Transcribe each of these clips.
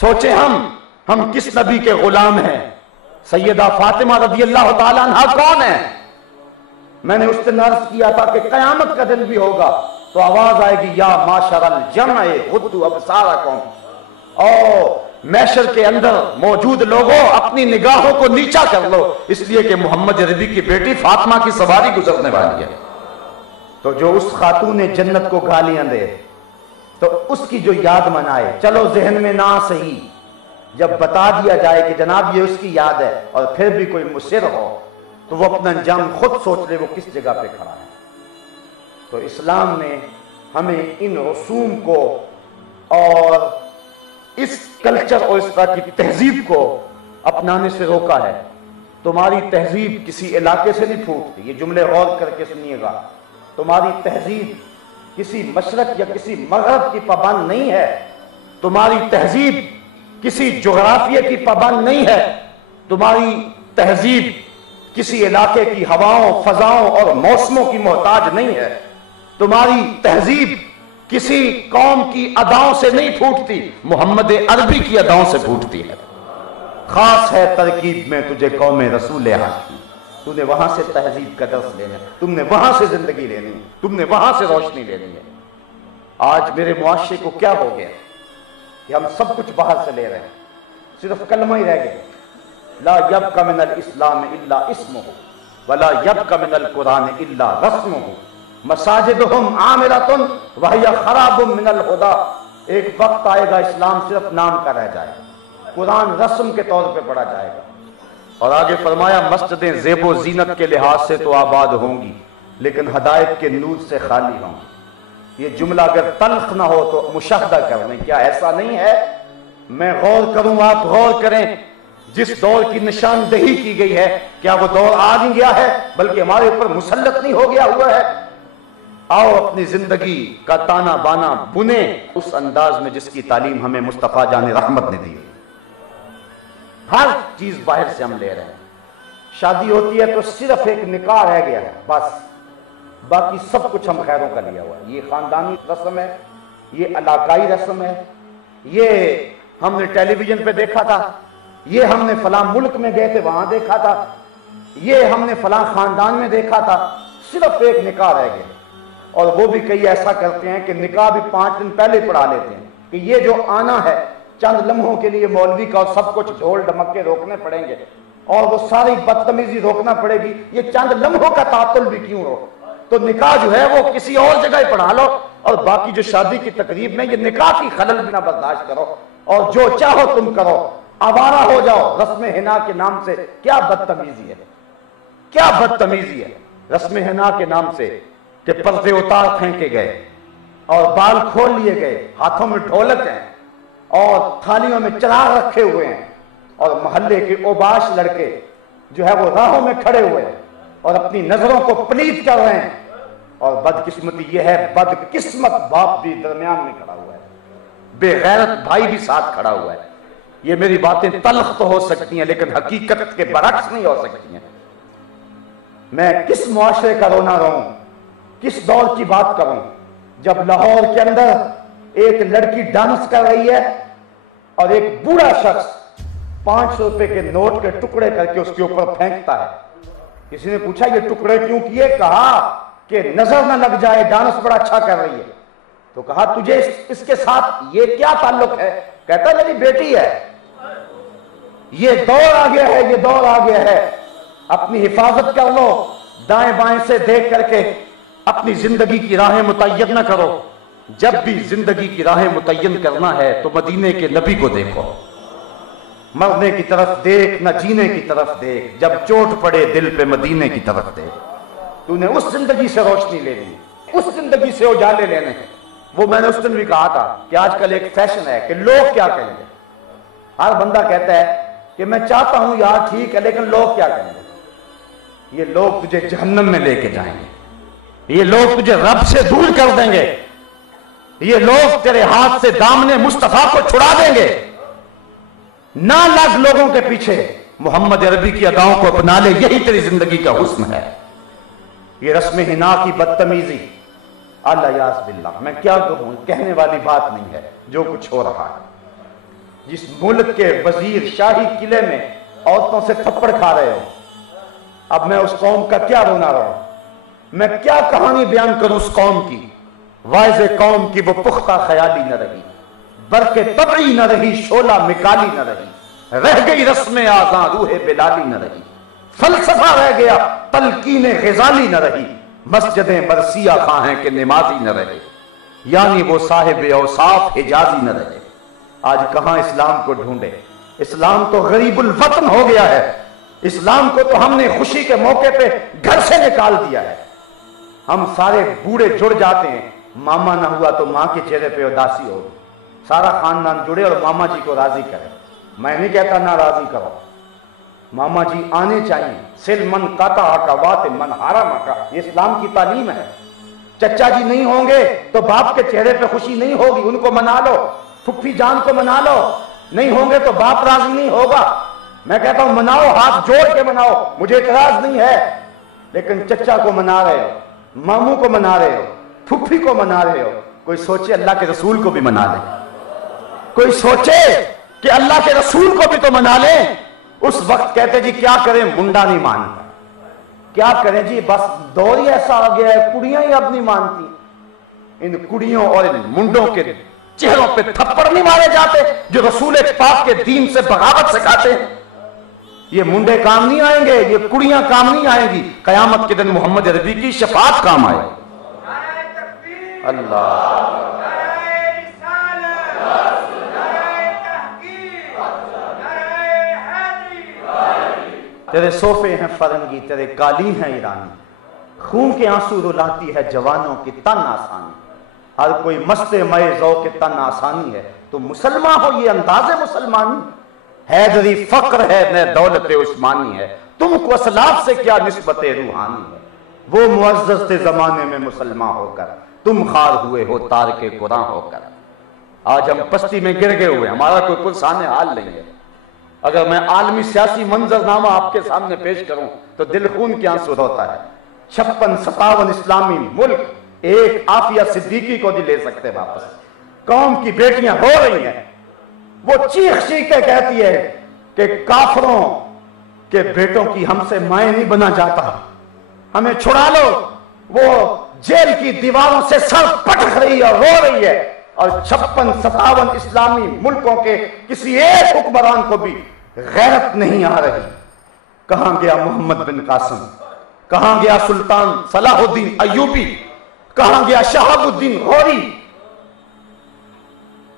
سوچیں ہم کس نبی کے غلام ہیں؟ سیدہ فاطمہ رضی اللہ تعالیٰ عنہ کون ہے؟ میں نے اس دن عرض کیا تھا کہ قیامت کا دن بھی ہوگا تو آواز آئے گی، یا معاشر الجمع غضوا ابصارکم، او محشر کے اندر موجود لوگوں اپنی نگاہوں کو نیچا کر لو، اس لیے کہ محمد عربی کی بیٹی فاطمہ کی سواری گزرنے والی ہے۔ تو جو اس خاتون جنت کو گالیاں دے تو اس کی جو یاد منائے، چلو ذہن میں نہ صحیح، جب بتا دیا جائے کہ جناب یہ اس کی یاد ہے اور پھر بھی کوئی مصر ہو تو وہ اپنا انجام خود سوچ لے وہ کس جگہ پہ کھڑا ہے۔ تو اسلام نے ہمیں ان رسوم کو اور اس کلچر اور اس طرح کی تہذیب کو اپنانے سے روکا ہے۔ تمہاری تہذیب کسی علاقے سے نہیں پھوٹتی، یہ جملے غور کر کے سنیے گا۔ تمہاری تہذیب کسی مشرق یا کسی مغرب کی پابند نہیں ہے، تمہاری تہذیب کسی جغرافیہ کی پابند نہیں ہے، تمہاری تہذیب کسی علاقے کی ہواؤں، فضاؤں اور موسموں کی محتاج نہیں ہے، تمہاری تہذیب کسی قوم کی اداؤں سے نہیں پھوٹتی، محمد عربی کی اداؤں سے پھوٹتی ہے۔ خاص ہے ترکیب میں تجھے قوم رسول ہاشمی، تو نے وہاں سے تہذیب کا درس لینا، تم نے وہاں سے زندگی لینی ہے، تم نے وہاں سے روشنی لینی ہے۔ آج میرے معاشرے کو کیا ہو گیا کہ ہم سب کچھ باہر سے لے رہے ہیں، صرف کلمہ ہی رہ گیا، لا یبق من الاسلام الا اسمہ ولا یبق من القرآن الا رسمہ مساجدہم عامرۃ وہی خراب من الہدی۔ ایک وقت آئے گا اسلام صرف نام کا رہ جائے گا، قرآن رسم کے طور پہ پڑھا جائے گا۔ اور آگے فرمایا مسجدیں زیب و زینت کے لحاظ سے تو آباد ہوں گی لیکن ہدایت کے نور سے خالی ہوں گی۔ یہ جملہ اگر تلخ نہ ہو تو مشاہدہ کر لیں، کیا ایسا نہیں ہے؟ میں غور کروں، آپ غور کریں، جس دور کی نشاندہی کی گئی ہے کیا وہ دور آ نہیں گیا ہے بلکہ ہمارے اوپر مسلط نہیں ہو گیا ہوا ہے؟ آؤ اپنی زندگی کا تانا بانا بنے اس انداز میں جس کی تعلیم ہمیں مصطفیٰ جان رحمت نے دی۔ ہر چیز باہر سے ہم لے رہے ہیں، شادی ہوتی ہے تو صرف ایک نکاح رہ گیا ہے بس، باقی سب کچھ ہم خیروں کا لیا ہوا ہے۔ یہ خاندانی رسم ہے، یہ علاقائی رسم ہے، یہ ہم نے ٹیلی ویژن پہ دیکھا تھا، یہ ہم نے فلاں ملک میں گئے تھے وہاں دیکھا تھا، یہ ہم نے فلاں خاندان میں دیکھا تھا، صرف ایک نکاح رہ گیا۔ اور وہ بھی کئی ایسا کرتے ہیں کہ نکاح بھی 5 دن پہلے پڑھا لیتے ہیں کہ یہ جو آنا ہے چند لمحوں کے لیے مولوی کا اور سب کچھ ڈھول ڈمکے روکنے پڑیں گے اور وہ ساری بدتمیزی روکنا پڑے گی، یہ چند لمحوں کا تعطل بھی کیوں ہو، تو نکاح جو ہے وہ کسی اور جگہ پڑھا لو اور باقی جو شادی کی تقریب میں یہ نکاح کی خلل بھی نہ برداشت کرو اور جو چاہو تم کرو، آوارہ ہو جاؤ۔ رسم حنا کے نام سے کیا بدتمیزی ہے، کیا بدتمیزی ہے رسم حنا کے نام سے کہ پردے اتار پھینکے گئے اور بال کھول لیے گئے، ہاتھوں میں ڈھولک ہیں اور تھالیوں میں چراغ رکھے ہوئے ہیں اور محلے کے اوباش لڑکے جو ہے وہ راہوں میں کھڑے ہوئے ہیں اور اپنی نظروں کو پلیت کر رہے ہیں، اور بدقسمتی یہ ہے بدقسمت باپ بھی درمیان میں کھڑا ہوا ہے، بے غیرت بھائی بھی ساتھ کھڑا ہوا ہے۔ یہ میری باتیں تلخ تو ہو سکتی ہیں لیکن حقیقت کے برعکس نہیں ہو سکتی ہیں۔ میں کس معاشرے کا رونا رہوں، کس دور کی بات کروں جب لاہور کے اندر ایک لڑکی ڈانس کر رہی ہے اور ایک بوڑھا شخص 500 روپے کے نوٹ کے ٹکڑے کر کے اس کے اوپر پھینکتا ہے۔ کسی نے پوچھا یہ ٹکڑے کیوں کیے؟ کہا کہ نظر نہ لگ جائے، ڈانس بڑا اچھا کر رہی ہے۔ تو کہا تجھے اس کے ساتھ یہ کیا تعلق ہے؟ کہتا میری بیٹی ہے۔ یہ دور آ گیا ہے، یہ دور آ گیا ہے، اپنی حفاظت کر لو، دائیں بائیں سے دیکھ کر کے اپنی زندگی کی راہیں متعین نہ کرو۔ جب بھی زندگی کی راہیں متعین کرنا ہے تو مدینے کے نبی کو دیکھو، مرنے کی طرف دیکھ نہ جینے کی طرف دیکھ، جب چوٹ پڑے دل پہ مدینے کی طرف دیکھ۔ تو نے اس زندگی سے روشنی لینی، اس زندگی سے اجالے لینے ہیں۔ وہ میں نے اس دن بھی کہا تھا کہ آج کل ایک فیشن ہے کہ لوگ کیا کہیں گے۔ ہر بندہ کہتا ہے کہ میں چاہتا ہوں یار ٹھیک ہے لیکن لوگ کیا کہیں گے۔ یہ لوگ تجھے جہنم میں لے کے جائیں گے، یہ لوگ تجھے رب سے دور کر دیں گے، یہ لوگ تیرے ہاتھ سے دامن مصطفیٰ کو چھڑا دیں گے۔ نہ لگ لوگوں کے پیچھے، محمد عربی کی اداؤں کو اپنا لے، یہی تیری زندگی کا حسن ہے۔ یہ رسم حنا کی بدتمیزی، اللہ یاس باللہ، میں کیا کہوں، کہنے والی بات نہیں ہے جو کچھ ہو رہا ہے۔ جس ملک کے وزیر شاہی قلعے میں عورتوں سے تھپڑ کھا رہے ہو. اب میں اس قوم کا کیا رونا رہا ہوں, میں کیا کہانی بیان کروں اس قوم کی. واعظ قوم کی وہ پختہ خیالی نہ رہی, برق طبعی نہ رہی, شعلہ مکالی نہ رہی, رہ گئی رسم آزاں روح بلالی نہ رہی, فلسفہ رہ گیا تلقین غزالی نہ رہی, مسجدیں مرثیہ خواہ ہیں کہ نمازی نہ رہے, یعنی وہ صاحب اوصاف حجازی نہ رہے. آج کہاں اسلام کو ڈھونڈے؟ اسلام تو غریب الوطن ہو گیا ہے. اسلام کو تو ہم نے خوشی کے موقع پہ گھر سے نکال دیا ہے. ہم سارے بوڑھے جڑ جاتے ہیں, ماما نہ ہوا تو ماں کے چہرے پہ اداسی ہوگی. سارا خاندان جڑے اور ماما جی کو راضی کرے. میں نہیں کہتا نہ راضی کرو, ماما جی آنے چاہیے. سل من قطع کا وات من حرم کا, یہ اسلام کی تعلیم ہے. چچا جی نہیں ہوں گے تو باپ کے چہرے پہ خوشی نہیں ہوگی, ان کو منا لو. پھپھی جان کو منا لو, نہیں ہوں گے تو باپ راضی نہیں ہوگا. میں کہتا ہوں مناؤ, ہاتھ جوڑ کے مناؤ, مجھے اعتراض نہیں ہے. لیکن چچا کو منا رہے ہو, ماموں کو منا رہے ہو, پھپھی کو منا رہے ہو, کوئی سوچے اللہ کے رسول کو بھی منا لے. کوئی سوچے کہ اللہ کے رسول کو بھی تو منا لیں. اس وقت کہتے جی کیا کریں, منڈا نہیں مانتا. کیا کریں جی, بس دور ہی ایسا آ گیا ہے, کڑیاں ہی اب نہیں مانتی. ان کڑیوں اور ان منڈوں کے چہروں پہ تھپڑ نہیں مارے جاتے جو رسول پاک کے دین سے بغاوت سکھاتے ہیں. یہ منڈے کام نہیں آئیں گے, یہ کڑیاں کام نہیں آئیں گی. قیامت کے دن محمد عربی کی شفاعت کام آئے. اللہ تیرے صوفے ہیں فرنگی, تیرے قالین ہیں ایرانی, خون کے آنسو رلاتی ہے جوانوں کی تن آسانی. ہر کوئی مست مئے ذوق تن آسانی ہے, تو مسلمان ہو یہ انداز مسلمانی. حیدری فقر ہے نہ دولت عثمانی ہے, تم کو اسلاف سے کیا نسبت روحانی ہے. وہ معزز تھے زمانے میں مسلمان ہو کر, تم خار ہوئے ہو تارک قرآن ہو کر. آج ہم پستی میں گر گئے ہوئے, ہمارا کوئی پرسان حال نہیں ہے. اگر میں عالمی سیاسی منظرنامہ آپ کے سامنے پیش کروں تو دل خون کے آنسو ہوتا ہے. 56-57 اسلامی ملک ایک عافیہ صدیقی کو نہیں لے سکتے واپس. قوم کی بیٹیاں رو رہی ہیں, وہ چیخ چیخ کے کہتی ہے کہ کافروں کے بیٹوں کی ہم سے مائیں نہیں بنا جاتا, ہمیں چھڑا لو. وہ جیل کی دیواروں سے سر پٹک رہی ہے اور رو رہی ہے, اور 56-57 اسلامی ملکوں کے کسی ایک حکمران کو بھی غیرت نہیں آ رہی. کہاں گیا محمد بن قاسم, کہاں گیا سلطان صلاح الدین ایوبی, کہاں گیا شہاب الدین غوری.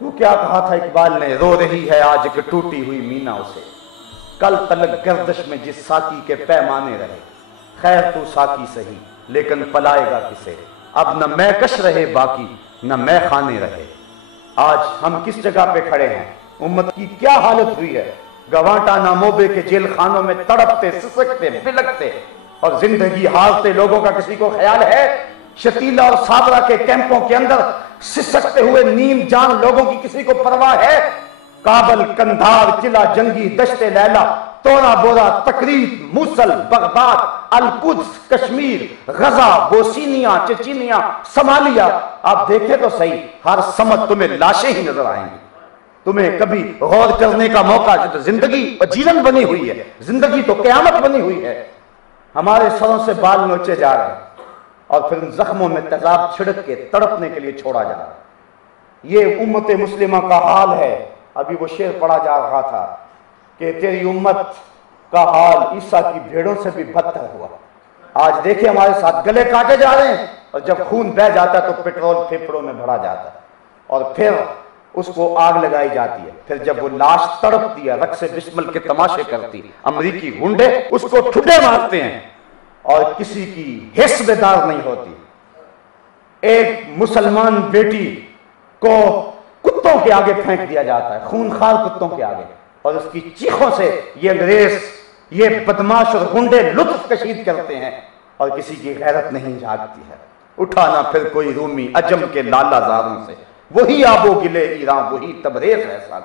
وہ کیا کہا تھا اقبال نے, رو رہی ہے آج ایک ٹوٹی ہوئی مینا اسے, کل تلک گردش میں جس ساکی کے پیمانے رہے. خیر تو ساکی سہی لیکن پلائے گا کسے, اب نہ میں کش رہے باقی نہ میں خانے رہے. آج ہم کس جگہ پہ کھڑے ہیں, امت کی کیا حالت ہوئی ہے. گوانٹا ناموبے کے جیل خانوں میں تڑپتے سسکتے بلکتے اور زندگی ہارتے لوگوں کا کسی کو خیال ہے. شتیلا اور صابرہ کے کیمپوں کے اندر سسکتے ہوئے نیم جان لوگوں کی کسی کو پرواہ ہے. کابل, کندھار, قلعہ جنگی, دشت لیلا, تورا بورا, تقریب, موصل, بغداد, القدس, کشمیر, غزہ, بوسینیا, چچینیا, صومالیہ, آپ دیکھیں تو صحیح, ہر سمت تمہیں لاشیں ہی نظر آئیں گی. تمہیں کبھی غور کرنے کا موقع, زندگی جیون بنی ہوئی ہے, زندگی تو قیامت بنی ہوئی ہے. ہمارے سروں سے بال نوچے جا رہے ہیں اور پھر ان زخموں میں تیزاب چھڑک کے تڑپنے کے لیے چھوڑا جا رہا ہے. یہ امت مسلمہ کا حال ہے. ابھی وہ شعر پڑھا جا رہا تھا کہ تیری امت کا حال عیسیٰ کی بھیڑوں سے بھی بدتر ہوا. آج دیکھیں ہمارے ساتھ گلے کاٹے جا رہے ہیں, اور جب خون بہہ جاتا ہے تو پٹرول پھیپھڑوں میں بھرا جاتا ہے, اور پھر اس کو آگ لگائی جاتی ہے. پھر جب وہ لاش تڑپتی ہے, رقص بسمل کے تماشے کرتی, امریکی گنڈے اس کو ٹھڈے مارتے ہیں اور کسی کی حس بیدار نہیں ہوتی. ایک مسلمان بیٹی کو کتوں کے آگے پھینک دیا جاتا ہے, خونخوار کتوں کے آگے, اور اس کی چیخوں سے یہ انگریز, یہ بدماش اور گنڈے لطف کشید کرتے ہیں, اور کسی کی غیرت نہیں جاگتی ہے. اٹھانا پھر کوئی رومی عجم کے لالا زاروں سے, وہی آب و گلے ایران, وہی تبریز ہے ساتھ.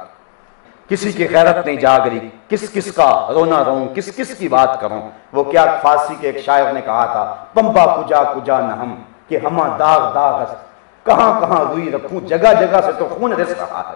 کسی کی غیرت نہیں جاگ رہی, کس کس کا رونا رہوں, کس کس کی بات کروں. وہ کیا فارسی کے ایک شاعر نے کہا تھا, پمبا کجا کجا نہ ہم کہ ہما داغ داغ است, کہاں کہاں روئی رکھوں, جگہ جگہ سے تو خون رس رہا ہے.